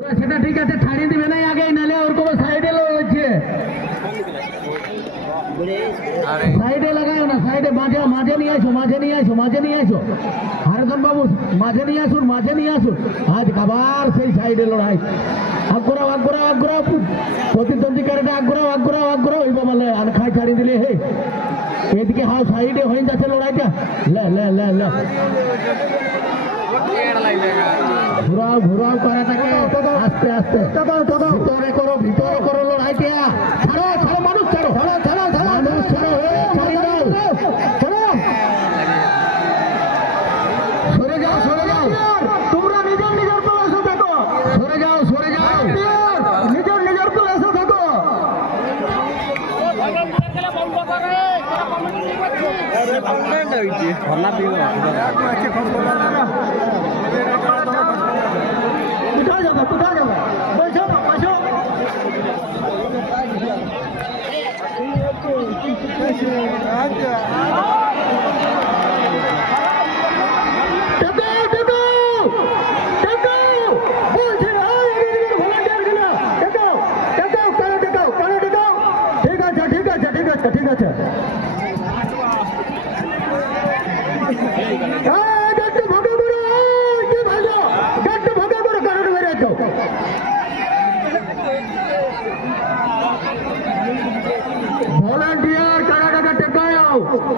সেটা ঠিক আছে, ছাড়িয়ে দিবে না আগে, নাহলে ওর কোনো সাইডে লাগাচ্ছে, সাইডে লাগাও না, সাইডে মাঝে নিয়ে আসো, মাঝে নিয়ে আসো হারদন বাবু, মাঝে নিয়ে আসুন। আজ আবার সেই সাইডে লড়াই, আগ্রাও প্রতিদ্বন্দ্বিকারীটা আগ্রাও ওই বাবা খাই ছাড়িয়ে দিলে হে এদিকে হাও সাইডে হয়ে যাচ্ছে লড়াইটা। ঘুরাও করাটাকে আস্তে ভিতরে করো লড়াইটা, ছাড়ো মানুষ ছাড়ো, সরে যাও তোমরা নিজের প্রয়াসে থাকো, সরে যাও নিজের প্রয়াসে থাকো। কোথায় যাবে বলছো ঠিক আছে গাড়ি ভাগা করো কারণ বেড়ে যাও।